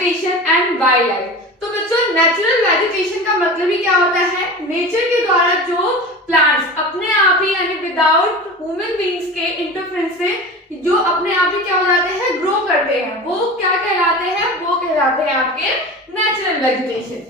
Vegetation and wild life. तो बच्चों natural vegetation का मतलब ही क्या होता है, नेचर के द्वारा जो प्लांट्स अपने आप ही यानी विदाउट ह्यूमन बीइंग्स के इंटरफेरेंस से जो अपने आप ही क्या हो जाते हैं, ग्रो करते हैं, वो क्या कहलाते हैं, वो कहलाते हैं आपके नेचुरल वेजिटेशन।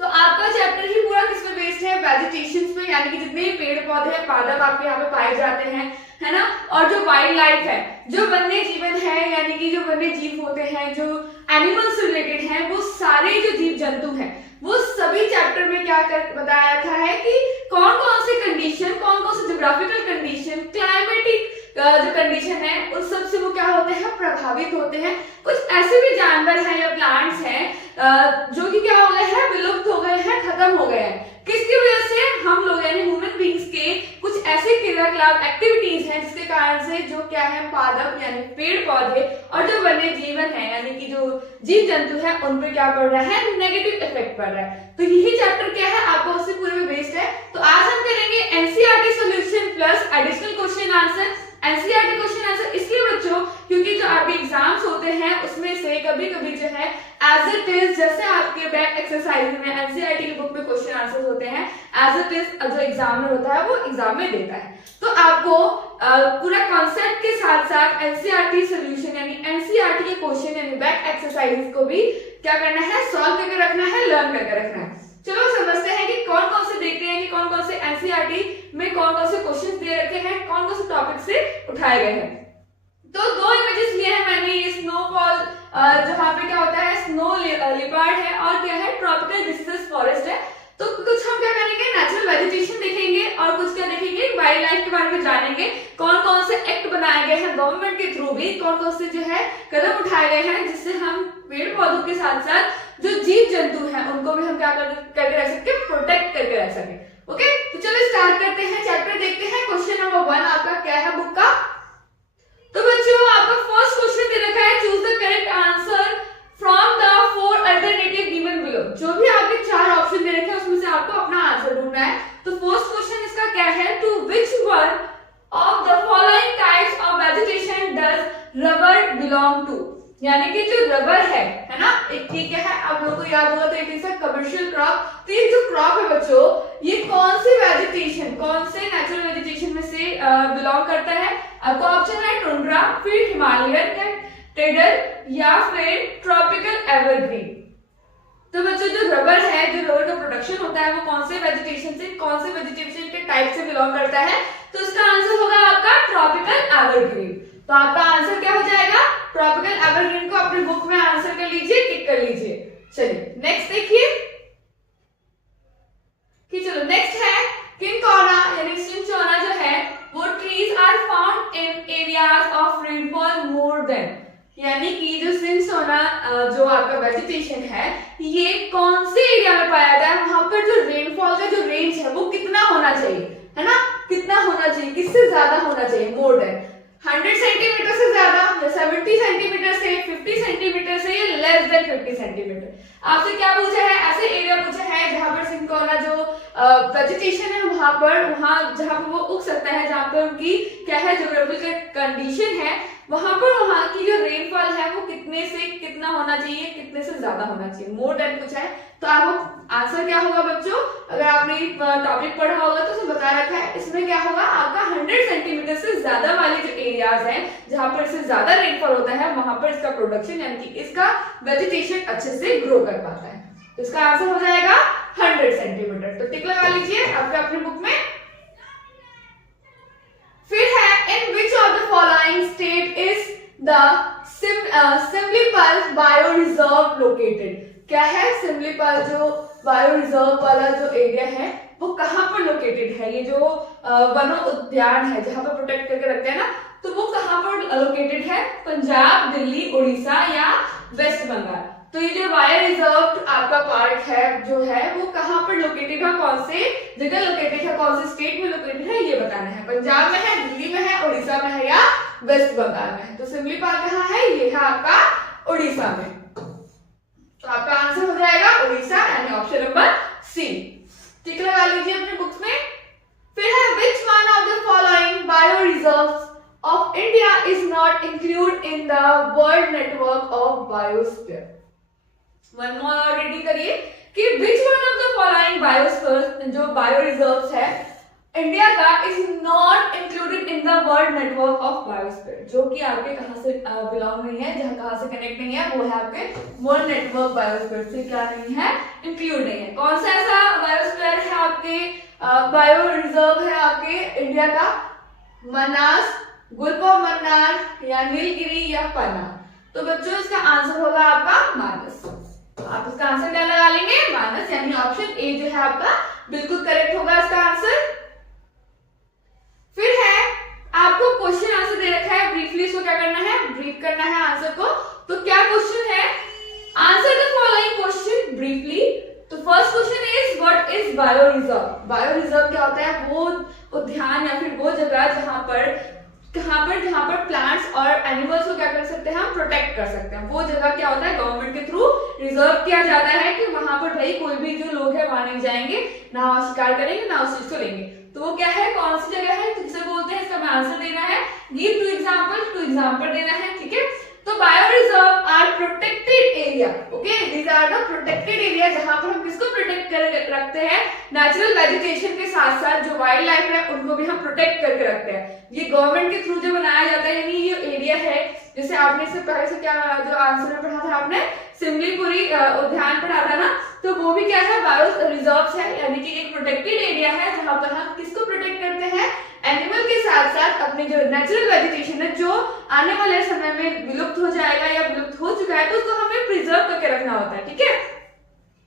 तो आपका चैप्टर ही पूरा किस पे बेस्ड है, वेजिटेशन पे, यानी कि जितने भी पेड़ पौधे हैं, पादप आपके यहाँ पे पाए जाते हैं, है ना। और जो वाइल्ड लाइफ है, जो वन्य जीवन है, यानी कि जो वन्य जीव होते हैं, जो एनिमल्स से रिलेटेड हैं, वो सारे जो जीव जंतु हैं, वो सभी चैप्टर में क्या कर बताया था है कि कौन कौन से कंडीशन, कौन कौन से ज्योग्राफिकल कंडीशन, क्लाइमेटिक जो कंडीशन है, उस सब से वो क्या होते हैं, प्रभावित होते हैं। कुछ ऐसे भी जानवर हैं या प्लांट्स हैं जो कि क्या हो गए हैं, विलुप्त हो गए हैं, खत्म हो गए हैं। किसकी वजह से, हम लोग यानी ह्यूमन बीइंग्स के कुछ ऐसे क्रियाकलाप एक्टिविटीज हैं जिसके कारण से जो क्या है, पादप यानी पेड़ पौधे और जो वन्य जीवन है यानी कि जो जीव जंतु है, उन पर क्या पड़ रहा है, नेगेटिव इफेक्ट पड़ रहा है। तो यही चैप्टर क्या है, आपको उससे पूरे में बेस्ड है। तो आज हम करेंगे NCERT solution plus additional question answer. NCERT question answer इसलिए बच्चों क्योंकि जो आपके एग्जाम्स होते हैं उसमें से कभी कभी जो है एज इट इज, जैसे आपके बैक एक्सरसाइज में एनसीईआरटी की बुक में क्वेश्चन आंसर होते हैं, एज इट इज जो एग्जामिनर होता है वो एग्जाम में देता है। तो आपको पूरा कॉन्सेप्ट के साथ साथ एनसीईआरटी सॉल्यूशन यानी एनसीईआरटी के क्वेश्चन यानी बैक एक्सरसाइजेस को भी क्या करना है, सॉल्व करके रखना है, लर्न करके रखना है। चलो समझते हैं कि कौन कौन से देखते हैं कि कौन कौन से एनसीईआरटी में कौन कौन से क्वेश्चन दे रखे हैं, कौन कौन से टॉपिक से उठाए गए हैं। तो दो इमेजेस लिए हैं मैंने, ये स्नोफॉल जहाँ पे क्या होता है, स्नो लिपार्ड है और क्या है, ट्रॉपिकल डिसीजेस फॉरेस्ट है। तो कुछ हम क्या करेंगे, नेचुरल वेजिटेशन देखेंगे और कुछ क्या देखेंगे, वाइल्ड लाइफ के बारे में जानेंगे। कौन कौन से एक्ट बनाए गए हैं गवर्नमेंट के थ्रू भी, कौन कौन से जो है कदम उठाए गए हैं जिससे हम पेड़ पौधों के साथ साथ जो जीव जंतु हैं उनको भी हम क्या करके रख सके, प्रोटेक्ट करके रख सके। ओके, तो चलो स्टार्ट करते हैं, चैप्टर देखते हैं। क्वेश्चन नंबर 1 आपका क्या है बुक का। तो बच्चों आपका फर्स्ट क्वेश्चन दे रखा है, choose the correct answer from the 4 alternative given below. जो भी आपके 4 ऑप्शन दे रखे हैं उसमें से आपको अपना आंसर ढूंढना है। तो फर्स्ट क्वेश्चन इसका क्या है, to which one of the following types of vegetation does rubber belong to. यानी कि जो रबर है ना, एक ठीक है, आप लोगों को याद होगा तो एक कमर्शियल क्रॉप। तो ये जो क्रॉप है बच्चों, ये कौन सी वेजिटेशन, कौन से नेचुरल वेजिटेशन में से बिलोंग करता है। आपको ऑप्शन है टुंड्रा, फिर हिमालयन या टेडर या फिर ट्रॉपिकल एवरग्रीन। तो बच्चों जो रबर है, जो रबर का प्रोडक्शन होता है वो कौन से वेजिटेशन से, कौन से वेजिटेशन के टाइप से बिलोंग करता है। तो इसका आंसर होगा आपका ट्रॉपिकल एवरग्रीन। तो आपका आंसर क्या हो जाएगा, ट्रॉपिकल एवरग्रीन को अपनी बुक में आंसर कर लीजिए, टिक कर लीजिए। चलिए नेक्स्ट देखिए कि चलो नेक्स्ट है किनकौना यानी सिंचोना जो है वो trees are found in areas of rainfall more than. यानी कि जो सिंचोना जो आपका वेजिटेशन है ये कौन से एरिया में पाया जाता है, वहां पर जो रेनफॉल का जो रेंज है वो कितना होना चाहिए, है ना, कितना होना चाहिए, किससे ज्यादा होना चाहिए, मोर देन 100 सेंटीमीटर से ज्यादा या 70 सेंटीमीटर से, 50 सेंटीमीटर से या लेस देन 50 सेंटीमीटर। आपसे क्या पूछा है, ऐसे एरिया पूछा है जहां पर सिंकोना जो वेजिटेशन है वहां जहां पर वो उग सकता है, जहां पर उनकी क्या है ज्योग्राफिकल कंडीशन है, वहां पर वहां की जो रेनफॉल है वो कितने से कितना होना चाहिए, कितने से ज्यादा होना चाहिए, मोर देन पूछा है। तो आपको आंसर क्या होगा बच्चों, अगर आपने टॉपिक पढ़ा होगा तो उसमें बता रखा है, इसमें क्या होगा आपका 100 सेंटीमीटर से ज्यादा वाले जो एरियाज हैं जहां पर इससे ज्यादा रेनफॉल होता है वहां पर इसका प्रोडक्शन यानी कि इसका वेजिटेशन अच्छे से ग्रो कर पाता है। तो इसका आंसर हो जाएगा 100 सेंटीमीटर। तो टिक लगा लीजिए आपके अपने बुक में। फिर है in which of the following state is the Similipal bio reserve located. क्या है, सिमलीपाल जो बायो रिजर्व वाला जो एरिया है वो कहां पर लोकेटेड है, ये जो वनो उद्यान है जहां पर प्रोटेक्ट करके रखते हैं ना, तो वो कहां पर लोकेटेड है, पंजाब, दिल्ली, उड़ीसा या वेस्ट बंगाल। तो ये जो बायो रिजर्व आपका पार्क है जो है वो कहां पर लोकेटेड है, कौन से जगह लोकेटेड है, कौन से स्टेट में लोकेटेड है ये बताना है। पंजाब में है, दिल्ली में है, उड़ीसा में है या वेस्ट बंगाल में है। तो सिमलीपाल कहां है, ये है आपका उड़ीसा में। तो आपका आंसर हो जाएगा उड़ीसा यानी ऑप्शन नंबर सी। टिक लगा लीजिए अपने बुक्स में। फिर है विच one of the following bio reserves of India is not include in the world network of biosphere. One more और रीडिंग करिए कि विच one of the following biosphere जो बायो रिजर्व्स है इंडिया का is not included in the world network of biosphere, जो कि आपके कहां से बिलोंग नहीं है, जहां कहां से कनेक्ट नहीं है, वो है आपके वर्ल्ड नेटवर्क बायोस्फीयर से क्या नहीं है, इंक्लूड नहीं है। कौन सा ऐसा बायोस्फीयर है आपके बायो रिजर्व है आपके इंडिया का? मनास, गुल्फ ऑफ मन्नार या नीलगिरी या पन्ना। तो बच्चों इसका आंसर होगा आपका मानस। आप इसका आंसर क्या लगा लेंगे? मानस, यानी ऑप्शन ए जो है आपका बिल्कुल करेक्ट होगा इसका आंसर। फिर है आपको क्वेश्चन आंसर दे रखा है, ब्रीफली इसको क्या करना है, ब्रीफ करना है आंसर को। तो क्या क्वेश्चन है? Answer the following question briefly. तो first question is what is bio reserve? Bio reserve क्या होता है? वो उद्यान या फिर वो जगह जहां पर प्लांट्स और एनिमल्स को क्या कर सकते हैं, हम प्रोटेक्ट कर सकते हैं। वो जगह क्या होता है, गवर्नमेंट के थ्रू रिजर्व किया जाता है कि वहां पर भाई कोई भी जो लोग हैं वहां नहीं जाएंगे, ना वहां शिकार करेंगे, ना उस चीज को लेंगे। तो वो क्या है, कौन सी जगह है, किसे बोलते हैं, इसका हमें आंसर देना है। गिव टू एग्जांपल देना है, ठीक है। तो bio reserve are protected area, okay, these are the protected area जहां पर हम किसको प्रोटेक्ट कर रखते हैं, नेचुरल वेजिटेशन के साथ साथ जो वाइल्ड लाइफ है उनको भी हम प्रोटेक्ट करके रखते हैं। ये गवर्नमेंट के थ्रू जो बनाया जाता है, यानी ये एरिया है, जैसे आपने इससे पहले से क्या जो आंसर में पढ़ा था आपने सिमलीपुरी उद्यान पढ़ा था ना, तो वो भी क्या है, बायो रिजर्व है, यानी कि एक प्रोटेक्टेड एरिया है जहां पर हम किसको प्रोटेक्ट करते हैं, एनिमल के साथ साथ अपने जो नेचुरल वेजिटेशन है जो आने वाले समय में विलुप्त हो जाएगा या विलुप्त हो चुका है, तो उसको हमें प्रिजर्व करके रखना होता है, ठीक है।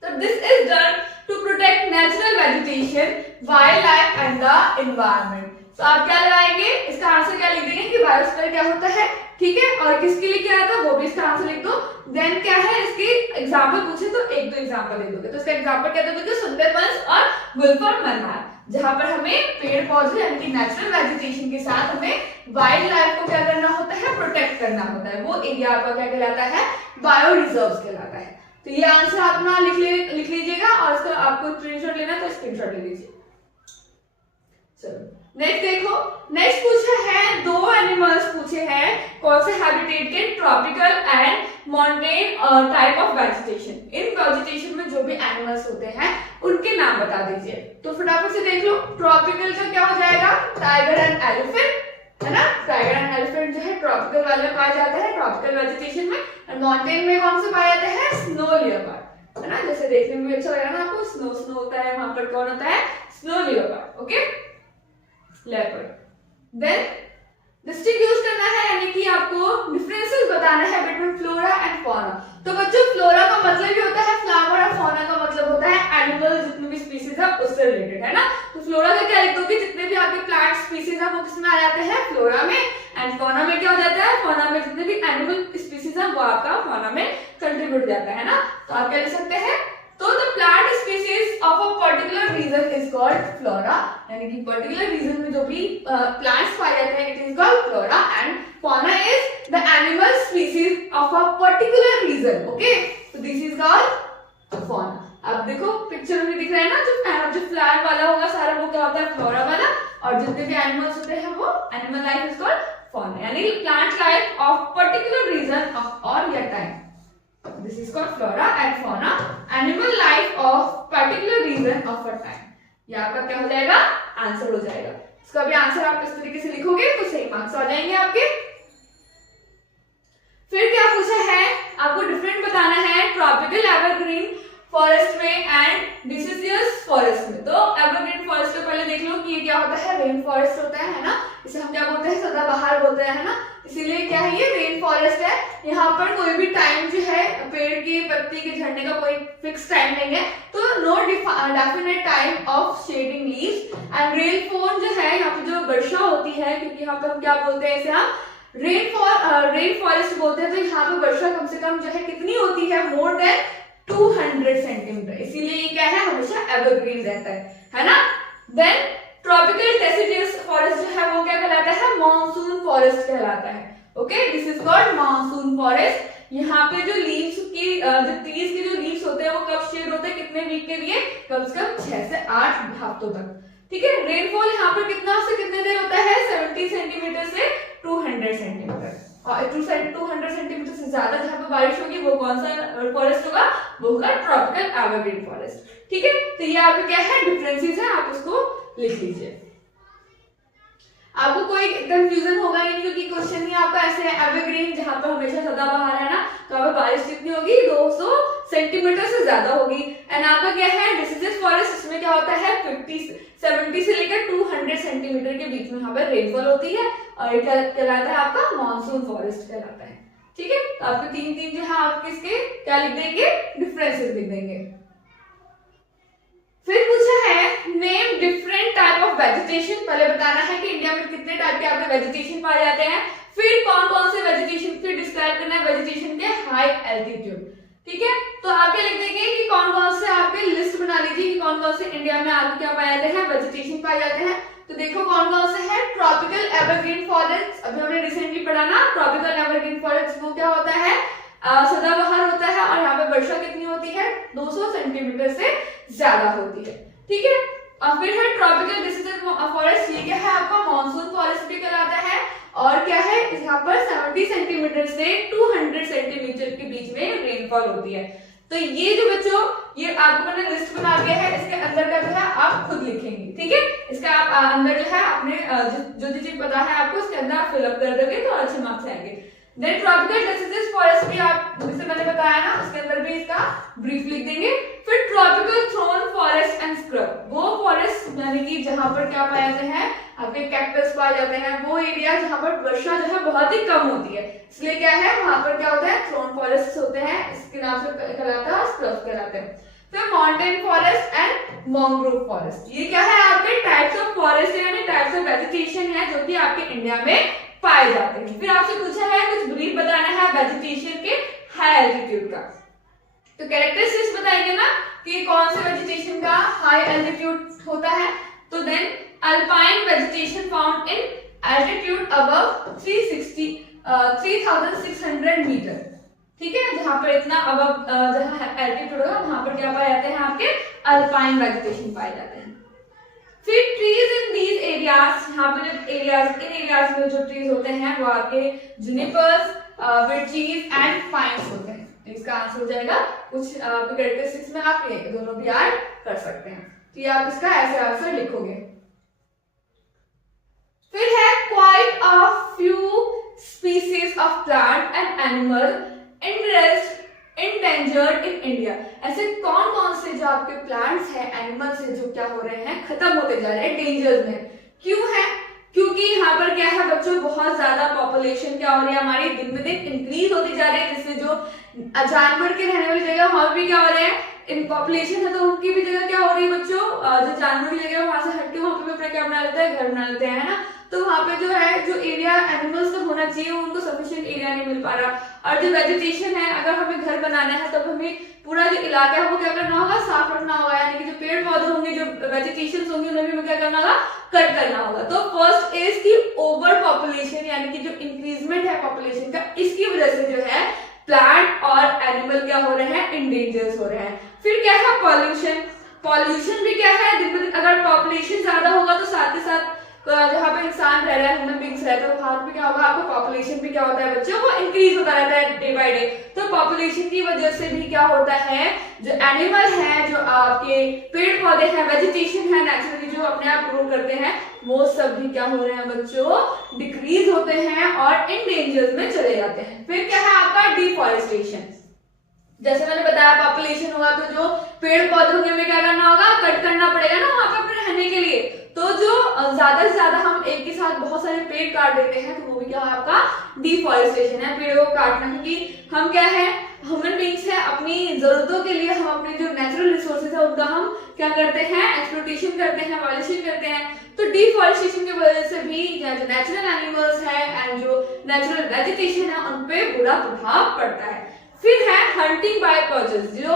तो this is done to protect natural vegetation, wildlife and the environment. तो आप क्या लगाएंगे, इसका आंसर क्या लिख देंगे कि बायोस्फीयर क्या होता है, ठीक है, और किसके लिए क्या था वो भी इसका आंसर लिख दो। देन क्या है, इसके एग्जांपल पूछे तो एक दो एग्जांपल दे दोगे। तो इसका एग्जांपल क्या दोगे, सुंदरबंस और गुल्फ ऑफ मन्नार, जहां पर हमें पेड़ पौधे यानी कि नेचुरल वेजिटेशन के साथ हमें वाइल्ड लाइफ को क्या करना होता है, प्रोटेक्ट करना होता है। वो एरिया आपका क्या कहलाता है, बायो रिजर्व्स कहलाता है। तो ये आंसर आप ना लिख लीजिएगा और इसका आपको स्क्रीनशॉट लेना है तो स्क्रीनशॉट ले लीजिए। चलो नेक्स्ट देखो, नेक्स्ट पूछा है, दो एनिमल्स पूछे हैं कौन से हैबिटेट के, tropical and mountain type of vegetation. In vegetation में जो भी एनिमल्स होते हैं उनके नाम बता दीजिए। तो फटाफट से देख लो, ट्रॉपिकल का क्या हो जाएगा, टाइगर एंड एलिफेंट, है ना। टाइगर एंड एलिफेंट जो है ट्रॉपिकल वाले में पाया जाता है, ट्रॉपिकल वेजिटेशन में। और माउंटेन में कौन से पाया जाता है, स्नो लियोपार्ड, है ना। जैसे देखने में भी अच्छा लग रहा है ना आपको, स्नो होता है वहां पर, कौन होता है, snow leopard, okay, leopard. Then distinguish करना है, यानी कि आपको डिफरेंसेस बताना है बिटवीन फ्लोरा एंड फौना। तो बच्चों फ्लोरा का मतलब ही होता है फ्लावर और फौना का मतलब होता है एनिमल, जितने भी स्पीसीज है उससे रिलेटेड, है ना। तो फ्लोरा का क्या लिख दोगे, जितने भी आपके प्लांट स्पीसीज है वो किसमें आ जाते हैं, फ्लोरा में। एंड फौना में क्या हो जाता है, फौना में जितने भी एनिमल स्पीसीज है वो आपका फौना में कंट्रीब्यूट जाता है ना। तो आप क्या लिख सकते हैं, तो the plant species of a particular region is called flora, यानी कि पर्टिकुलर रीजन में जो भी प्लांट्स पाए जाते हैं it is called flora, and fauna is the animal species of a particular region, okay. तो दिस इज कॉल्ड फौना। अब देखो पिक्चर में दिख रहा है ना, जो फ्लावर वाला होगा सारा वो क्या होता है, फ्लोरा वाला, और जितने भी एनिमल्स होते हैं वो animal life is called fauna, यानी plant life of particular region और या time. This is called flora and fauna, animal life of particular region of a time। ये आपका क्या हो जाएगा, आंसर हो जाएगा। इसका भी आंसर आप इस तरीके से लिखोगे तो सही मार्क्स आ जाएंगे आपके। फिर क्या पूछा है, आपको डिफरेंट बताना है ट्रॉपिकल एवरग्रीन फॉरेस्ट में एंड डिसिडियस फॉरेस्ट में। तो एवरग्रीन फॉरेस्ट को पहले देख लो कि ये क्या होता है, रेन फॉरेस्ट होता है ना, इसे हम क्या बोलते हैं, सदाबहार बोलते हैं, है ना। इसीलिए क्या है, ये रेन फॉरेस्ट है। यहाँ पर कोई भी टाइम जो है पेड़ की पत्ती के झड़ने का कोई फिक्स टाइम नहीं है, तो no definite time of shedding leaves and rainfall जो है, यहाँ पे जो वर्षा होती है, क्योंकि यहाँ पर हम क्या बोलते हैं, इसे हम रेन फॉरेस्ट बोलते हैं। तो यहाँ पे वर्षा कम से कम जो है कितनी होती है, मोर देन 200 सेंटीमीटर, इसीलिए ये क्या है, हमेशा एवरग्रीन रहता है ना। देन ट्रॉपिकल डेसिडियस फॉरेस्ट जो है वो क्या कहलाता है, मॉनसून फॉरेस्ट कहलाता है, okay. This is called monsoon forest. यहाँ पे जो लीव्स की जो ट्रीज के जो लीव्स होते हैं वो कब शेड होते हैं, कितने वीक के लिए, कम से कम 6 से 8 हफ्तों तक, ठीक है। रेनफॉल यहाँ पर कितना से कितने देर होता है, 70 सेंटीमीटर से 200 सेंटीमीटर, और 200 सेंटीमीटर से ज्यादा जहाँ पे बारिश होगी वो कौन सा फॉरेस्ट होगा, वो होगा ट्रॉपिकल एवरग्रीन फॉरेस्ट। ठीक है, तो ये आपके क्या है डिफरेंसेस है, आप उसको लिख लीजिए। आपको कोई कंफ्यूजन होगा ही नहीं, क्योंकि क्वेश्चन ही आपका ऐसे है एवरग्रीन जहाँ पर हमेशा सदाबहार है ना, तो आपको बारिश कितनी होगी 200 सेंटीमीटर से ज्यादा होगी। एंड आपका क्या है डिसिडस फॉरेस्ट, इसमें क्या होता है 70 से लेकर 200 सेंटीमीटर के बीच में यहाँ पर रेनफॉल होती है, और ये कहलाता है आपका मानसून फॉरेस्ट कहलाता है। ठीक है, तो आपको तीन जो है आपके इसके क्या लिख देंगे, डिफरेंसेस लिख देंगे। फिर पूछा है name different type of vegetation, पहले बताना है कि इंडिया में कितने टाइप के आपके वेजिटेशन पाए जाते हैं, फिर कौन कौन से वेजिटेशन, फिर डिस्क्राइब करना है वेजिटेशन के हाई एल्टीट्यूड। ठीक है, तो आपके लिख देंगे कि कौन कौन से आपके लिस्ट बना लीजिए कि कौन कौन से इंडिया में आपको क्या पाए जाते हैं, वेजिटेशन पाए जाते हैं। तो देखो कौन कौन से हैं, ट्रॉपिकल एवरग्रीन फॉरेस्ट, अभी हमने रिसेंटली पढ़ा ना, ट्रॉपिकल एवरग्रीन फॉरेस्ट वो क्या होता है सदाबहार होता है, और यहाँ पे वर्षा कितनी होती है 200 सेंटीमीटर से ज्यादा होती है। ठीक है, और फिर है ट्रॉपिकल डिसिडस फॉरेस्ट, ये क्या है आपका मानसून फॉरेस्ट भी कहलाता है, और क्या है यहाँ पर 70 सेंटीमीटर से 200 सेंटीमीटर के बीच में रेनफॉल होती है। तो ये जो बच्चों ये आपको मैंने लिस्ट बना दिया है, इसके अंदर का जो है आप खुद लिखेंगे। ठीक है, इसका आप अंदर जो है अपने जो चीज पता है आपको उसके अंदर आप फिलअप कर दोगे तो अच्छे मार्क्स आएंगे। देन ट्रॉपिकल डिसीजेस फॉरेस्ट भी आप जैसे मैंने बताया ना, उसके अंदर भी इसका ब्रीफ लिख देंगे। फिर tropical thorn forest and scrub, वो फॉरेस्ट यानी कि जहां पर क्या पाए जाते हैं आपके कैक्टस पाए जाते हैं, वो एरिया जहां पर वर्षा जो है बहुत ही कम होती है, इसलिए क्या है वहां पर क्या होता है थ्रोन फॉरेस्ट होते हैं, इसके नाम से कहलाता है स्क्रब कहलाते हैं। फिर mountain forest and mangrove forest, ये क्या है आपके टाइप्स ऑफ फॉरेस्ट यानी टाइप्स ऑफ वेजिटेशन है जो कि आपके इंडिया में पाए जाते हैं। फिर आपसे पूछा है कुछ ब्रीफ बताना है वेजिटेशन के हाई एल्टीट्यूड का, तो कैरेक्टरिस्टिक्स बताएंगे ना कि कौन से वेजिटेशन का हाई एल्टीट्यूड होता है। तो then alpine vegetation found in altitude above 3600 metre. ठीक है, जहां पर इतना अबव जहां एल्टीट्यूड होगा वहां पर क्या पाए जाते हैं आपके अल्पाइन वेजिटेशन पाए जाते हैं। फिर ट्रीज इन दीज एरियाज, यहाँ पे जो एरियाज इन एरियाज में जो ट्रीज होते हैं वो आपके जुनिपर्स, विर्चीज एंड पाइन्स होते हैं। तो इसका आंसर हो जाएगा कुछ कैरेक्टरिस्टिक्स में आप ये दोनों भी ऐड कर सकते हैं, तो ये आप इसका ऐसे आंसर लिखोगे। फिर है quite a few species of plant and animal endangered in India, ऐसे कौन कौन से जो आपके प्लांट्स हैं एनिमल्स हैं जो क्या हो रहे हैं खत्म होते जा रहे हैं डेंजर में। क्यों है, क्योंकि यहाँ पर क्या है बच्चों बहुत ज्यादा पॉपुलेशन क्या हो रही है हमारी दिन में दिन इंक्रीज होती जा रही है, जिससे जो जानवर के रहने वाली जगह वहां भी क्या हो रहे हैं इन पॉपुलेशन है, तो उनकी भी जगह क्या हो रही है बच्चों, जो जानवर की जगह वहां से हटके वहां पे अपना क्या बना लेते हैं घर बना लेते हैं, है ना। तो वहां पे जो है जो एरिया एनिमल्स का होना चाहिए उनको सफिशिएंट एरिया नहीं मिल पा रहा, और जो वेजिटेशन है अगर हमें घर बनाना है तब हमें पूरा जो इलाका है वो क्या करना होगा साफ रखना होगा, यानी कि जो पेड़ पौधे होंगे जो वेजिटेशन होंगे उन्हें भी क्या करना होगा कट करना होगा। तो फर्स्ट इज की ओवर पॉपुलेशन यानी कि जो इंक्रीजमेंट है पॉपुलेशन का, इसकी वजह से जो है प्लांट और एनिमल क्या हो रहे हैं इंडेंजर्स हो रहे हैं। फिर क्या है पॉल्यूशन, पॉल्यूशन भी क्या है दिन ब दिन अगर पॉपुलेशन ज्यादा होगा तो साथ ही साथ जहाँ पे इंसान रह रहा है ह्यूमन बींग्स रहते हैं वहां पे क्या होगा आपको पॉपुलेशन भी क्या होता है बच्चों वो इंक्रीज होता रहता है डे बाय डे। तो पॉपुलेशन की वजह से भी क्या होता है जो एनिमल है जो आपके पेड़ पौधे हैं वेजिटेशन है नेचुरली जो अपने आप ग्रो करते हैं वो सब भी क्या हो रहे हैं बच्चों डिक्रीज होते हैं और इन डेंजर्स में चले जाते हैं। फिर क्या है आपका डिफॉरेस्टेशन, जैसे मैंने बताया पॉपुलेशन होगा तो जो पेड़ पौधे होंगे हमें क्या करना होगा कट करना पड़ेगा ना वहां पर अपने रहने के लिए। तो जो ज्यादा से ज्यादा हम एक के साथ बहुत सारे पेड़ काट देते हैं तो वो भी क्या है आपका डिफॉरेस्टेशन है, पेड़ों को काटना, क्योंकि हम क्या है ह्यूमन बींग्स है अपनी जरूरतों के लिए हम अपने जो नेचुरल रिसोर्सेज है उनका हम क्या करते हैं एक्सप्लोटेशन करते हैं वायलेशन करते हैं। तो डिफॉरेस्टेशन की वजह से भी जो नेचुरल एनिमल्स है एंड जो नेचुरल वेजिटेशन है उन पे बुरा प्रभाव पड़ता है। फिर है हंटिंग बाय पर्चेस, जो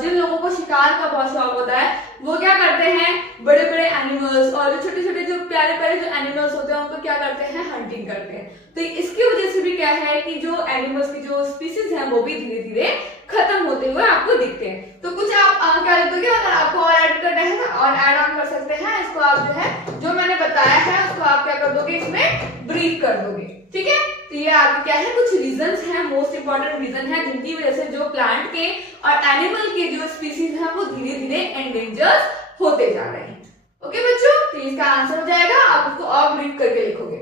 जिन लोगों को शिकार का बहुत शौक होता है वो क्या करते हैं बड़े बड़े एनिमल्स और जो छोटे छोटे जो प्यारे प्यारे जो एनिमल्स होते हैं उनको क्या करते हैं हंटिंग करते हैं। तो इसकी वजह से भी क्या है कि जो एनिमल्स की जो स्पीसीज हैं वो भी धीरे धीरे खत्म होते हुए आपको दिखते हैं। तो कुछ आप क्या लिख दोगे अगर आपको और ऐड करना है और ऐड ऑन कर सकते हैं इसको आप जो है जो मैंने बताया है उसको आप क्या कर दोगे इसमें ब्रीफ कर दोगे, ठीक है। तो ये आपके क्या है, कुछ रीजंस हैं, मोस्ट इंपॉर्टेंट रीजन है जिनकी वजह से जो प्लांट के और एनिमल के जो स्पीसीज हैं वो धीरे धीरे एंडेंजर होते जा रहे हैं। ओके बच्चों, तो इसका आंसर हो जाएगा, आप उसको और ब्रीफ करके लिखोगे।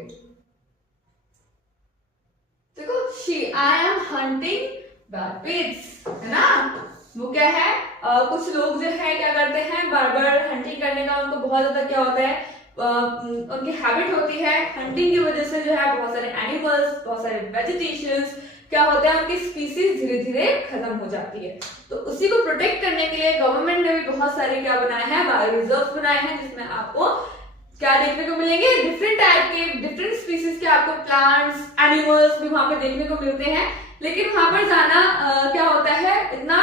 देखो, she I am hunting rabbits, है ना, वो क्या है, कुछ लोग जो है क्या करते हैं, बार बार हंटिंग करने का उनको बहुत ज्यादा क्या होता है, उनकी हैबिट होती है। हंटिंग की वजह से जो है बहुत सारे एनिमल्स, बहुत सारे वेजिटेशंस क्या होता है, उनकी स्पीसीज धीरे धीरे खत्म हो जाती है। तो उसी को प्रोटेक्ट करने के लिए गवर्नमेंट ने भी बहुत सारे क्या बनाए हैं, बायो रिजर्व बनाए हैं, जिसमें आपको क्या देखने को मिलेंगे, डिफरेंट टाइप के, डिफरेंट स्पीसीज के आपको प्लांट्स, एनिमल्स भी वहां पे देखने को मिलते हैं। लेकिन वहां पर जाना क्या होता है, इतना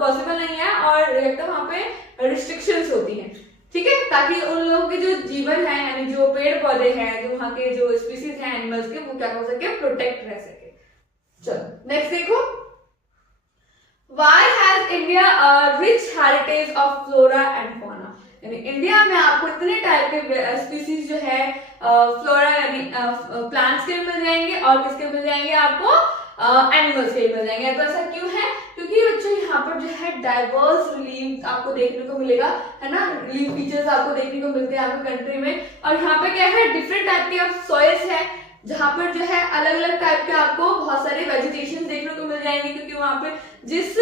पॉसिबल नहीं है, और एक तो वहां पे रिस्ट्रिक्शंस होती हैं, ठीक है, ताकि उन लोगों के जो जीवन है, यानी जो पेड़ पौधे हैं, जो वहां के जो स्पीसीज हैं एनिमल्स के, वो क्या हो सके, प्रोटेक्ट रह सके। चलो नेक्स्ट देखो, Why has India a rich heritage of flora and fauna? यानी इंडिया में आपको इतने टाइप के स्पीसीज जो है फ्लोरा यानी प्लांट्स के मिल जाएंगे, और किसके मिल जाएंगे, आपको एनिमल्स के मिल जाएंगे। तो ऐसा क्यों है, क्योंकि बच्चों यहाँ पर जो है डाइवर्स रिलीफ आपको देखने को मिलेगा, है ना, रिलीफ फीचर्स आपको देखने को मिलते हैं आपकी कंट्री में। और यहाँ पे क्या है, डिफरेंट टाइप के सॉइल्स है, जहाँ पर जो है अलग अलग टाइप के आपको बहुत सारे वेजिटेशन देखने को मिल जाएंगे, क्योंकि वहाँ पे जिस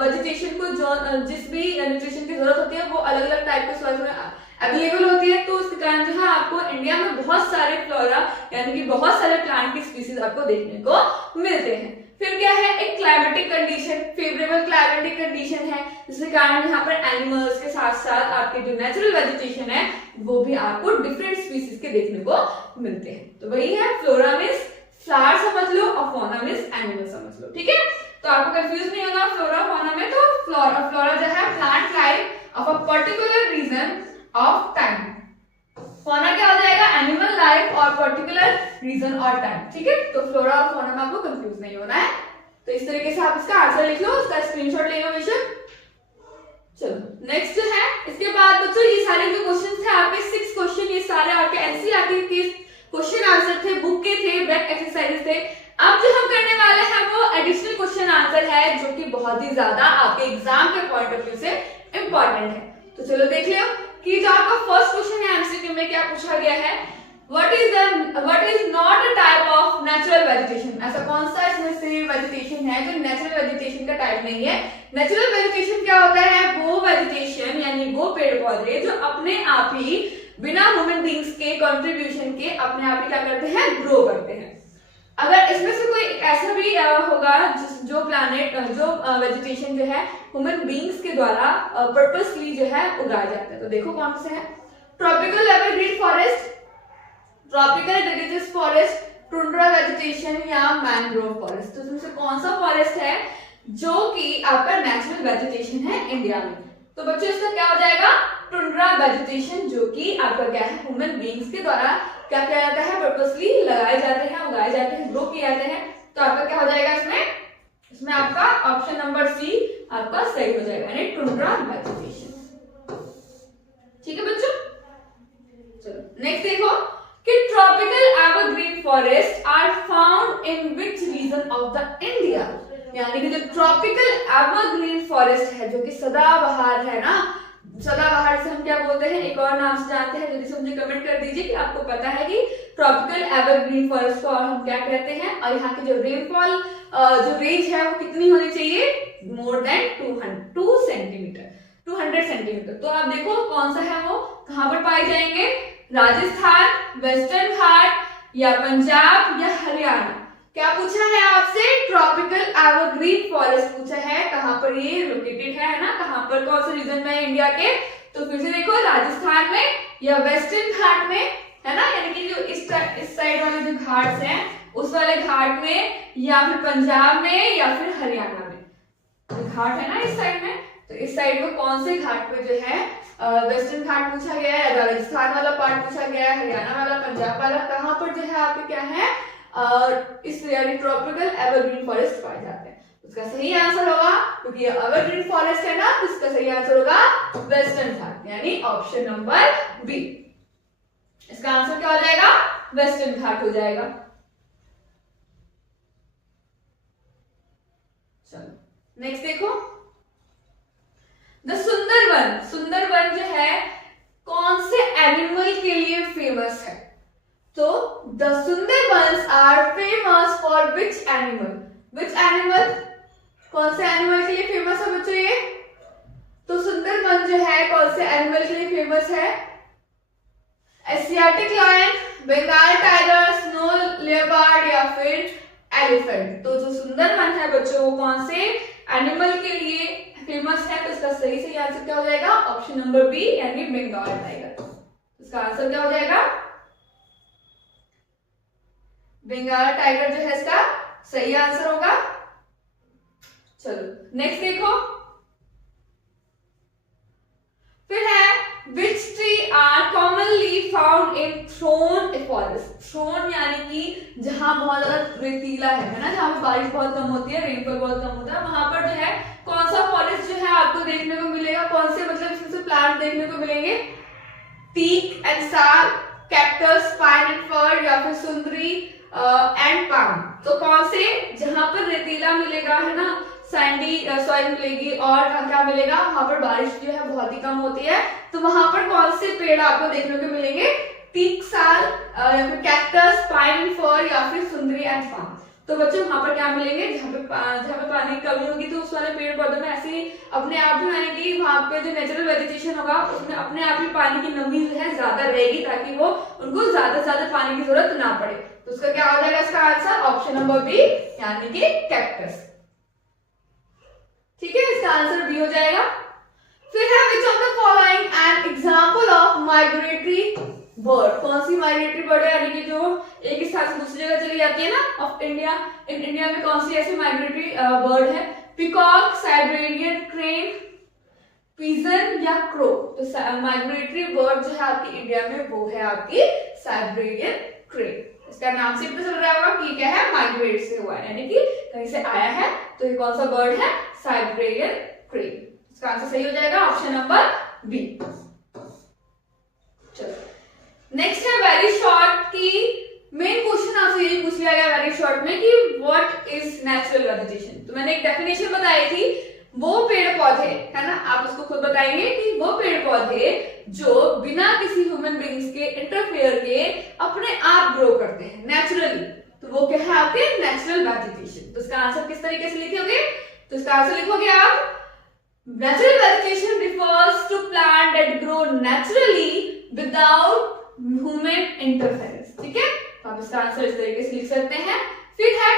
वेजिटेशन को जो जिस भी न्यूट्रिशन की जरूरत होती है वो अलग अलग टाइप के सॉइल में अवेलेबल होती है। तो उसके कारण जो है आपको इंडिया में बहुत सारे फ्लोरा यानी कि बहुत सारे प्लांट की स्पीसीज आपको देखने को मिलते हैं। फिर क्या है, एक climatic condition, favourable climatic condition है, जिसके कारण यहाँ पर एनिमल्स के साथ साथ आपके जो नेचुरल वेजिटेशन है वो भी आपको डिफरेंट स्पीसीज के देखने को मिलते हैं। तो वही है, फ्लोरा मींस फ्लावर समझ लो और फौना मींस एनिमल समझ लो, ठीक है। तो आपको कंफ्यूज नहीं होगा फ्लोरा फौना में। तो फ्लोरा जो है plant life of a particular region of time, fauna क्या हो जाएगा, एनिमल लाइफ और पर्टिकुलर रीजन और टाइम, ठीक है। तो फ्लोरा और फौना में आपको कंफ्यूज नहीं होना है। तो इस तरीके से आप इसका आंसर लिख लो, उसका स्क्रीनशॉट लेना बेशक। चलो नेक्स्ट है, इसके बाद बच्चों ये सारे जो क्वेश्चन थे आपके 6 क्वेश्चन, ये सारे आपके एनसीईआरटी के क्वेश्चन आंसर थे, बुक के थे, बैक एक्सरसाइजेस थे। अब जो हम करने वाले हैं वो एडिशनल क्वेश्चन आंसर है, जो कि बहुत ही ज्यादा आपके एग्जाम के पॉइंट ऑफ व्यू से इंपॉर्टेंट है। तो चलो देख लो कि जो आपका फर्स्ट क्वेश्चन है एमसीक्यू में क्या पूछा गया है, what is not a type of natural vegetation. ऐसा कौन सा इसमें से वेजिटेशन है जो नेचुरल वेजिटेशन का टाइप नहीं है। नेचुरल वेजिटेशन क्या होता है, वो वेजिटेशन यानी वो पेड़ पौधे जो अपने आप ही बिना ह्यूमन बींग्स के कंट्रीब्यूशन के अपने आप ही क्या करते हैं, ग्रो करते हैं। अगर इसमें से कोई ऐसा भी होगा जो प्लैनेट जो वेजिटेशन जो है ह्यूमन बींग्स के द्वारा पर्पसली जो है उगाए जाते हैं, तो देखो कौन से है, tropical evergreen forest, tropical deciduous forest, tundra vegetation या मैंग्रोव फॉरेस्ट। तो इसमें से कौन सा फॉरेस्ट है जो कि आपका नेचुरल वेजिटेशन है इंडिया में। तो बच्चों इसका क्या हो जाएगा, टुंड्रा वेजिटेशन, जो कि आपका क्या है ह्यूमन बींग्स के द्वारा क्या किया जाता है, पर्पसली लगाए जाते हैं, उगाए जाते हैं, ग्रो किए जाते हैं। तो आपका क्या हो जाएगा इसमें आपका ऑप्शन नंबर सी आपका सही हो जाएगा, यानी टुंड्रा वेजिटेशन, ठीक है बच्चों। चलो नेक्स्ट देखो कि tropical evergreen forest are found in which region of the India. यानी कि जो ट्रॉपिकल एवरग्रीन फॉरेस्ट है जो कि सदाबहार है ना, सदाबहार से हम क्या बोलते हैं, एक और नाम से जानते हैं, जल्दी से मुझे कमेंट कर दीजिए कि आपको पता है कि ट्रॉपिकल एवरग्रीन फॉरेस्ट को हम क्या कहते हैं, और यहाँ की जो रेनफॉल जो रेंज है वो कितनी होनी चाहिए, मोर देन 200 सेंटीमीटर। तो आप देखो कौन सा है, वो कहां पर पाए जाएंगे, राजस्थान, वेस्टर्न घाट या पंजाब या हरियाणा। क्या पूछा है आपसे, ट्रॉपिकल एवरग्रीन फॉरेस्ट पूछा है, कहां पर ये लोकेटेड है ना, कहां पर, कौन से रीजन में है इंडिया के। तो फिर से देखो, राजस्थान में या वेस्टर्न घाट में, है ना, यानी कि जो इस साइड वाले जो घाट्स हैं उस वाले घाट में, या फिर पंजाब में या फिर हरियाणा में। तो घाट है ना इस साइड में, तो इस साइड में कौन से घाट पे जो है वेस्टर्न घाट पूछा गया है, राजस्थान वाला पार्ट पूछा गया है, हरियाणा वाला, पंजाब वाला, कहां पर जो है आपके क्या है इस यानी ट्रॉपिकल एवरग्रीन फॉरेस्ट पाए जाते हैं। उसका सही आंसर होगा, क्योंकि ये एवरग्रीन फॉरेस्ट है ना, तो इसका सही आंसर होगा वेस्टर्न घाट, यानी ऑप्शन नंबर बी। इसका आंसर क्या हो जाएगा, वेस्टर्न घाट हो जाएगा। नेक्स्ट देखो, द सुंदरबन। सुंदरबन जो है कौन से एनिमल के लिए फेमस है? तो the Sundarbans are famous for which animal? Which animal? कौन से एनिमल के लिए फेमस है बच्चों ये? तो सुंदरबन जो है कौन से एनिमल के लिए फेमस है? Asiatic lion, Bengal tiger, snow leopard या फिर एलिफेंट। तो जो सुंदरबन है बच्चों वो कौन से एनिमल के लिए फेमस है? तो इसका सही आंसर क्या हो जाएगा? ऑप्शन नंबर बी यानी बंगाल टाइगर। इसका आंसर क्या हो जाएगा? बंगाल टाइगर जो है इसका सही आंसर होगा। चलो नेक्स्ट देखो, फिर है which tree are commonly found in thorn forest? Thorn यानी कि जहां बहुत ज्यादा रेतीला है ना, जहां पे बारिश बहुत कम होती है, रेनफॉल बहुत कम होता है, वहां पर जो है कौन सा फॉरेस्ट जो है आपको देखने को मिलेगा? कौन से मतलब इसमें से प्लांट देखने को मिलेंगे? टीक एंड साल, कैक्टस, पाइन एंड फर या फिर सुंदरी एंड पाम। तो कौन से जहां पर रेतीला मिलेगा है ना, सैंडी सॉइल मिलेगी और क्या मिलेगा? वहां पर बारिश जो है बहुत ही कम होती है, तो वहां पर कौन से पेड़ आपको देखने को मिलेंगे? टीक, साल या फिर कैक्टस, पाइन, फर या फिर सुंदरी एंड पाम। तो बच्चों वहां पर क्या मिलेंगे? जहाँ पे पानी की कमी होगी तो उस वाले पेड़ पौधों में ऐसे ही अपने आप ही यानी कि वहां पे जो नेचुरल वेजिटेशन होगा उसमें अपने आप ही पानी की नमी जो है ज्यादा रहेगी, ताकि वो उनको ज्यादा से ज्यादा पानी की जरूरत ना पड़े। तो उसका क्या हो जाएगा इसका आंसर? ऑप्शन नंबर बी यानी कि कैक्टस। ठीक है, इसका आंसर बी हो जाएगा। फिर है विच of the following an example of migratory bird? कौन सी माइग्रेटरी बर्ड है यानी कि जो एक स्थान से दूसरी जगह चली जाती है ना ऑफ इंडिया? इन इंडिया में कौन सी ऐसी माइग्रेटरी बर्ड है? पिकॉक, साइबेरियन क्रेन, पिजन या क्रो? तो माइग्रेटरी बर्ड जो है आपकी इंडिया में वो है आपकी साइबेरियन क्रेन। इसका नाम से पता चल रहा होगा कि क्या है? माइग्रेट से हुआ है यानी कि कहीं से आया है। तो ये कौन सा बर्ड है? Siberian crane. इसका आंसर सही हो जाएगा ऑप्शन नंबर बी। चलो नेक्स्ट है वेरी शॉर्ट की मेन क्वेश्चन आपसे यही पूछ लिया गया वेरी शॉर्ट में कि व्हाट इज नेचुरल वेजिटेशन। तो मैंने एक डेफिनेशन बताई थी, वो पेड़ पौधे है ना, आप उसको खुद बताएंगे कि वो पेड़ पौधे जो बिना किसी ह्यूमन बीइंग्स के इंटरफेयर के अपने आप ग्रो करते हैं नेचुरली, तो वो क्या है आपके नेचुरल वेजिटेशन। तो इसका आंसर किस तरीके से लिखोगे? तो इसका आंसर लिखोगे आप natural vegetation refers to plant that grow naturally without human interference. ठीक है, तो आप इसका आंसर इस तरीके से लिख सकते हैं। फिर है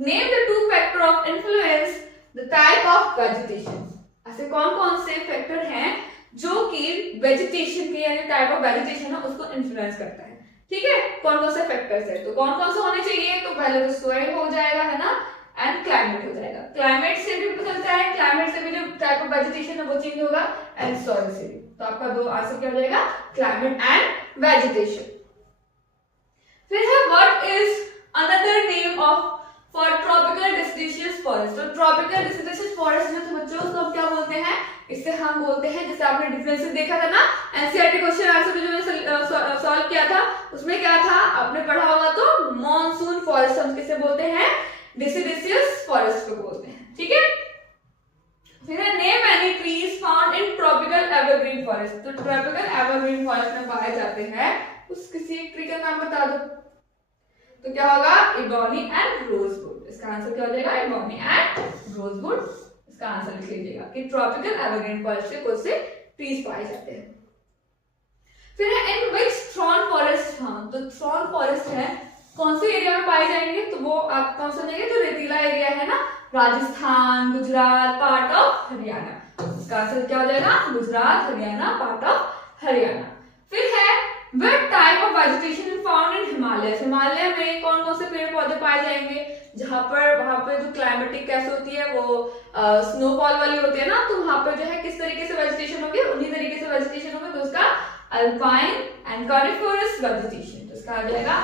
name the two factor of influence the type of vegetation. ऐसे कौन कौन से फैक्टर हैं जो कि वेजिटेशन के यानी टाइप ऑफ वेजिटेशन है उसको इन्फ्लुएंस करता है? ठीक है, कौन कौन से फैक्टर्स है? तो कौन कौन से होने चाहिए? तो पहले तो सोइल हो जाएगा है ना, एंड क्लाइमेट हो जाएगा। क्लाइमेट से भी पता चलता है, क्लाइमेट से भी जो टाइप ऑफ वेजिटेशन है वो चेंज होगा, एंड सॉइल से भी। तो आपका दो आंसर क्या हो जाएगा? Climate and vegetation. फिर है what is another name of for tropical deciduous forest? तो ट्रॉपिकल डिसिडियस फॉरेस्ट में तो बच्चों उसको क्या बोलते हैं? इससे हम बोलते हैं, जैसे आपने डिफरेंसेस देखा था ना एनसीईआरटी क्वेश्चन आंसर जो मैंने सॉल्व किया था उसमें क्या था आपने पढ़ा होगा, तो मॉनसून फॉरेस्ट हम किसे बोलते हैं? डिसिडियस फॉरेस्ट को बोलते हैं। ठीक है, फिर है name any trees found in tropical evergreen forest. तो ट्रॉपिकल एवरग्रीन फॉरेस्ट में पाए जाते हैं उस किसी एक ट्री का नाम बता दो। तो क्या होगा? Ebony and rosewood. इसका आंसर क्या हो जाएगा? Ebony and rosewood. इसका आंसर लिख लीजिएगा कि ट्रॉपिकल एवरग्रीन फॉरेस्ट के कौन से ट्रीज पाए जाते हैं। फिर है इन विच थ्रॉन फॉरेस्ट। हाँ, तो थ्रॉन फॉरेस्ट है कौन से एरिया में पाए जाएंगे? तो वो आप कौन समझेंगे? जो रेतीला एरिया है ना, राजस्थान, गुजरात, पार्ट ऑफ हरियाणा। इसका आंसर क्या हो जाएगा? Gujarat, Haryana, part of Haryana. फिर है What type of vegetation is found in Himalayas? Himalaya में कौन कौन से पेड़ पौधे पाए जाएंगे? जहां पर वहां पे जो क्लाइमेटिक कैसे होती है वो स्नोफॉल वाली होती है ना, तो वहां पर जो है किस तरीके से वेजिटेशन होगी? उन्हीं तरीके से वेजिटेशन होगी, तो उसका अल्पाइन एंड कॉनिफरस वेजिटेशन। तो इसका आ जाएगा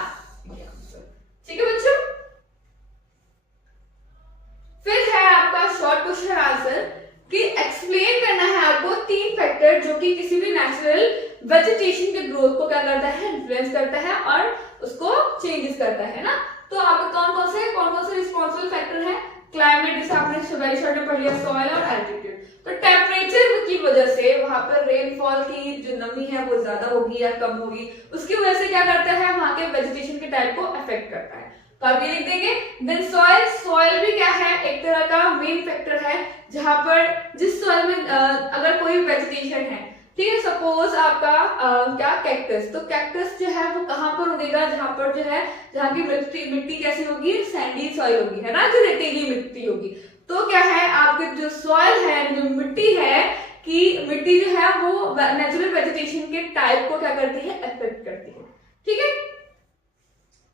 ठीक है बच्चों। फिर है आपका शॉर्ट क्वेश्चन आंसर कि एक्सप्लेन करना है आपको तीन फैक्टर जो कि किसी भी नेचुरल वेजिटेशन के ग्रोथ को क्या करता है? इन्फ्लुएंस करता है और उसको चेंजेस करता है ना। तो आप कौन कौन से रिस्पॉन्सिबल फैक्टर है? क्लाइमेट जैसे आपने वेरी शॉर्ट में पढ़ लिया, सॉइल और एल्टीट्यूड। तो टेम्परेचर की वजह से वहां पर रेनफॉल की जो नमी है वो ज्यादा होगी या कम होगी, उसकी वजह से क्या करता है वहां के वेजिटेशन के टाइप को अफेक्ट करता है। तो आप ये लिख देंगे। देन सॉइल, सॉइल भी क्या है, एक तरह का मेन फैक्टर है जहां पर जिस सॉइल में अगर कोई वेजिटेशन है, ठीक है, सपोज आपका क्या कैक्टस, तो कैक्टस जो है वो कहां पर उगेगा, जहां पर जो है जहां की मिट्टी कैसी होगी, सैंडी सॉइल होगी, है ना, जो रेतीली मिट्टी होगी। तो क्या है आपके जो सॉइल है, जो मिट्टी है कि मिट्टी जो है वो नेचुरल वेजिटेशन के टाइप को क्या करती है, अफेक्ट करती है। ठीक है,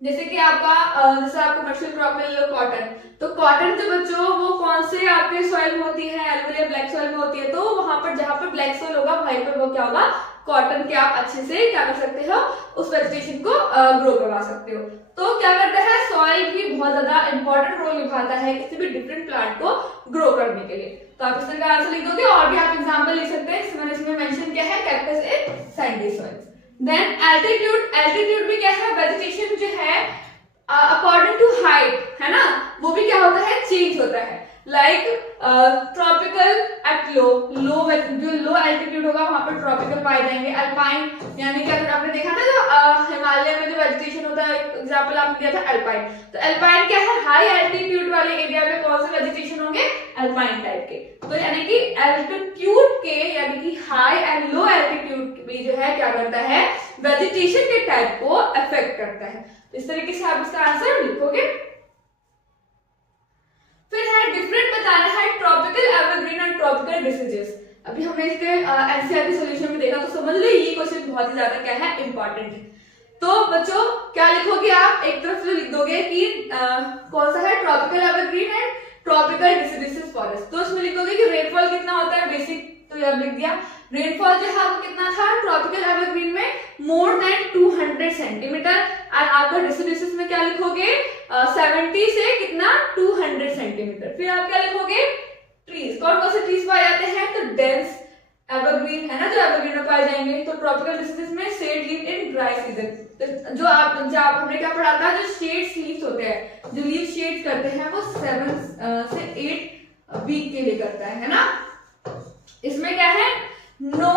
जैसे कि जैसे आपको कमर्शियल क्रॉप में ले लो कॉटन, तो कॉटन जो बच्चों वो कौन से आपके सॉइल में होती है, एलुवियल या ब्लैक सॉइल में होती है। तो वहां पर जहां पर ब्लैक सॉइल होगा वहीं पर वो क्या होगा, कॉटन के आप अच्छे से क्या कर सकते हो, उस वेजिटेशन को ग्रो करवा सकते हो। तो क्या करता है, सॉइल भी बहुत ज्यादा इंपॉर्टेंट रोल निभाता है किसी भी डिफरेंट प्लांट को ग्रो करने के लिए। तो आप इस तरह का आंसर लिख दोगे, और भी आप एग्जांपल लिख सकते हैं। मैंने इसमें मेंशन किया है cactus in sandy soil. Then altitude, altitude भी क्या है, वेजिटेशन जो है अकॉर्डिंग टू हाइट, है ना, वो भी क्या होता है, चेंज होता है। लाइक ट्रॉपिकल एट लो, जो लो एल्टीट्यूड होगा वहां पर ट्रॉपिकल पाए जाएंगे। अल्पाइन यानी कि अगर आपने देखा ना जो हिमालय में जो वेजिटेशन होता है, एग्जांपल आपने दिया था अल्पाइन, तो अल्पाइन क्या है, हाई एल्टीट्यूड वाले एरिया में कौन से वेजिटेशन होंगे, अल्पाइन टाइप के। तो यानी कि एल्टीट्यूड के यानी कि हाई एंड लो एल्टीट्यूड भी जो है क्या करता है, वेजिटेशन के टाइप को अफेक्ट करता है। तो इस तरीके से आप इसका आंसर लिखोगे। फिर है डिफरेंट बताना है ट्रॉपिकल एवरग्रीन और ट्रॉपिकल डिसीजेस। अभी हमने इसके एनसीईआरटी सॉल्यूशन में देखा, तो समझ लो ये क्वेश्चन बहुत ही ज्यादा क्या है, इंपॉर्टेंट है। तो बच्चों क्या लिखोगे आप, एक तरफ से लिख दोगे कि कौन सा है, tropical evergreen and tropical deciduous forest. तो उसमें लिखोगे कि रेनफॉल कितना होता है, बेसिक तो याद लिख दिया। रेनफॉल जो है वो कितना था ट्रॉपिकल एवरग्रीन में, मोर देन 200 सेंटीमीटर। और आपका डिसीडियस में क्या लिखोगे, 70 से कितना 200 सेंटीमीटर। फिर आप क्या लिखोगे, ट्रीज, कौन कौन से ट्रीज पाए जाते हैं, तो डेंस एवरग्रीन है ना, जो एवरग्रीन में पाए जाएंगे। तो ट्रॉपिकल डिसीडियस में shed leave in dry season, तो जो हमने क्या पढ़ा था, जो शेड लीव्स होते हैं, जो लीव शेड करते हैं वो 7 से 8 वीक के लिए करता है ना। इसमें क्या है, नो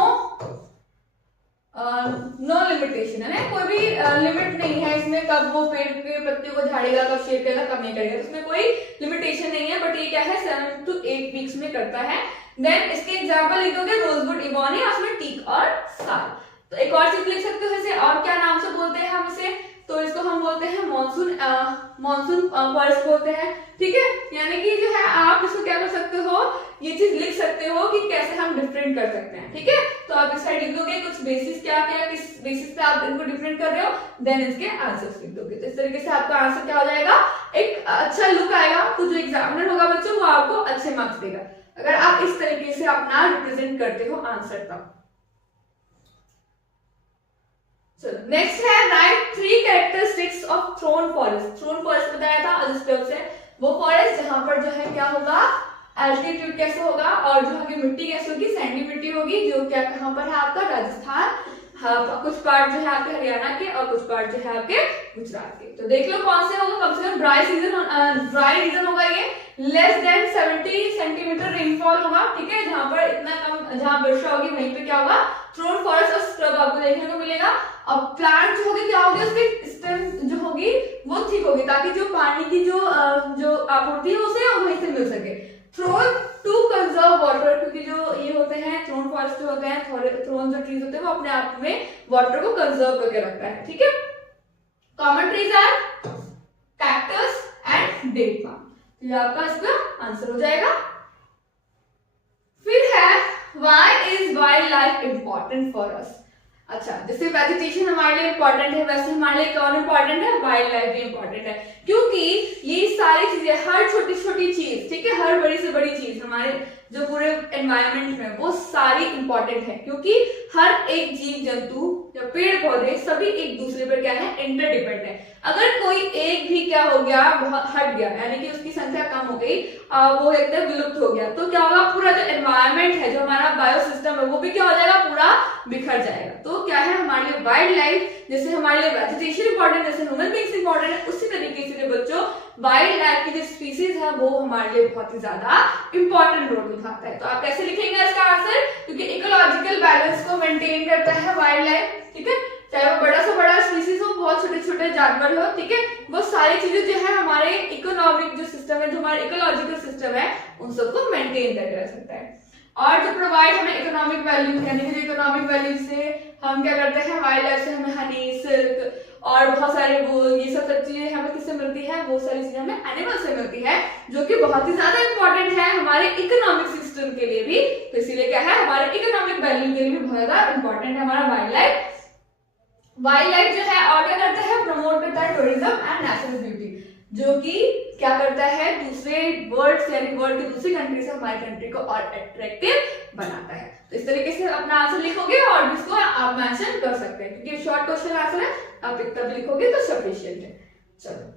लिमिटेशन है ना, कोई भी लिमिट नहीं है इसमें, कब वो पेड़ के पत्तियों को झाड़ेगा, कब शेड करेगा, कब नहीं करेगा, इसमें कोई लिमिटेशन नहीं है। बट ये क्या है, 7 to 8 वीक्स में करता है। देन इसके एग्जांपल लिख दोगे, रोजवुड, इबोनी, उसमें टीक और साल। तो एक और चीज लिख सकते हो इसे, और क्या नाम से बोलते हैं हम इसे, तो इसको हम बोलते हैं मॉनसून फॉरेस्ट बोलते हैं। ठीक है, यानी कि जो है आप इसको क्या कर सकते हो, ये चीज लिख सकते हो कि कैसे हम डिफरेंट कर सकते हैं। ठीक है, तो आप इस साइड लिख दोगे कुछ बेसिस, क्या क्या किस बेसिस पे आप इनको डिफरेंट कर रहे हो, देन इसके आंसर्स लिख दोगे। तो इस तरीके से आपका आंसर क्या हो जाएगा, एक अच्छा लुक आएगा। तो जो एग्जामिनर होगा बच्चों वो आपको अच्छे मार्क्स देगा अगर आप इस तरीके से अपना रिप्रेजेंट करते हो आंसर तक। चलो नेक्स्ट है, right 3 characteristics of thorn forest. Thorn forest बताया था अजस्टर्ब से, वो फॉरेस्ट जहां पर जो है क्या होगा, एल्टीट्यूड कैसे होगा और जो है मिट्टी कैसे होगी, सैंडी मिट्टी होगी, जो क्या कहां पर है आपका राजस्थान, हाँ, कुछ पार्ट जो है आपके हरियाणा के और कुछ पार्ट जो है आपके गुजरात के। तो देख लो कौन से होगा, कम से कम ड्राई रीजन होगा ये, लेस देन 70 सेंटीमीटर रेनफॉल होगा। ठीक है, जहां पर इतना कम, जहां वर्षा होगी वहीं पे क्या होगा, थ्रोन फॉरेस्ट और स्क्रब आपको देखने को मिलेगा। और प्लांट जो होगी क्या होगी, उसकी स्टेम जो होगी वो ठीक होगी, ताकि जो पानी की जो आपूर्ति है उसे वहीं से मिल सके। थ्रोन टू कंजर्व वाटर, क्योंकि जो ये होते हैं थ्रोन फॉरेस्ट जो होते हैं, थ्रोन जो ट्रीज होते हैं वो अपने आप में वाटर को कंजर्व करके रखता है। ठीक है, common trees are cactus and date palm. तो ये आपका इसका आंसर हो जाएगा। फिर है, why is wildlife important for us. अच्छा, जैसे वेजिटेशन हमारे लिए इंपॉर्टेंट है, वैसे हमारे लिए कौन इंपॉर्टेंट है, वाइल्ड लाइफ भी इंपॉर्टेंट है। क्योंकि ये सारी चीजें, हर छोटी छोटी चीज, ठीक है, हर बड़ी से बड़ी चीज हमारे जो पूरे एनवायरनमेंट में वो सारी इंपॉर्टेंट है, क्योंकि हर एक जीव जंतु या पेड़ पौधे सभी एक दूसरे पर क्या है, इंटरडिपेंड है। अगर कोई एक भी क्या हो गया, बहुत हट गया, यानी कि उसकी संख्या कम हो गई, वो एकदम विलुप्त हो गया, तो क्या होगा, पूरा जो एनवायरनमेंट है, जो हमारा बायोसिस्टम है, वो भी क्या हो जाएगा, पूरा बिखर जाएगा। तो क्या है, हमारे लिए वाइल्ड लाइफ जैसे हमारे लिए वेजिटेशन इंपॉर्टेंट, जैसे ह्यूमन बीइंग्स इंपॉर्टेंट है, उसी तरीके से बच्चों वाइल्ड लाइफ की जो स्पीसीज है वो हमारे लिए बहुत ही ज्यादा इंपॉर्टेंट रोल निभाता है। तो आप कैसे लिखेंगे इसका आंसर, क्योंकि इकोलॉजिकल बैलेंस को मेंटेन करता है वाइल्ड लाइफ, ठीक है, चाहे वो बड़ा से बड़ा स्पीसीज हो, बहुत छोटे छोटे जानवर हो, ठीक है, वो सारी चीजें जो है हमारे इकोनॉमिक जो सिस्टम है, जो हमारा इकोलॉजिकल सिस्टम है, उन सबको मेंटेन करके रख सकता है। और जो प्रोवाइड हमें इकोनॉमिक वैल्यू, यानी कि जो इकोनॉमिक वैल्यू से हम क्या करते हैं, वाइल्ड लाइफ से हमें हनी, सिल्क और बहुत सारे वो ये सब चीजें हमें किससे मिलती है, वो सारी चीजें हमें एनिमल से मिलती है, जो कि बहुत ही ज्यादा इंपॉर्टेंट है हमारे इकोनॉमिक सिस्टम के लिए भी। तो इसीलिए क्या है, हमारे इकोनॉमिक वैल्यू के लिए भी बहुत ज्यादा इंपॉर्टेंट है हमारा वाइल्ड लाइफ। वाइल्ड लाइफ जो है और क्या करता है, प्रमोट करता है टूरिज्म एंड नेचुरल ब्यूटी, जो कि क्या करता है, दूसरे वर्ल्ड यानी वर्ल्ड के दूसरी कंट्री से हमारी कंट्री को और अट्रैक्टिव बनाता है। तो इस तरीके से अपना आंसर लिखोगे और इसको आप मेंशन कर सकते हैं, क्योंकि शॉर्ट क्वेश्चन आंसर है, आप तब लिखोगे तो सफिशिएंट है। चलो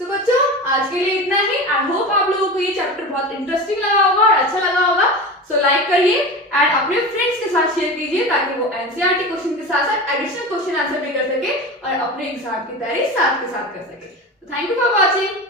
सो बच्चों आज के लिए इतना ही। आई होप आप लोगों को ये चैप्टर बहुत इंटरेस्टिंग लगा होगा और अच्छा लगा होगा। सो लाइक करिए एंड अपने फ्रेंड्स के साथ शेयर कीजिए, ताकि वो एनसीईआरटी क्वेश्चन के साथ साथ एडिशनल क्वेश्चन आंसर भी कर सके और अपने एग्जाम की तैयारी साथ के साथ कर सके। Thank you for watching.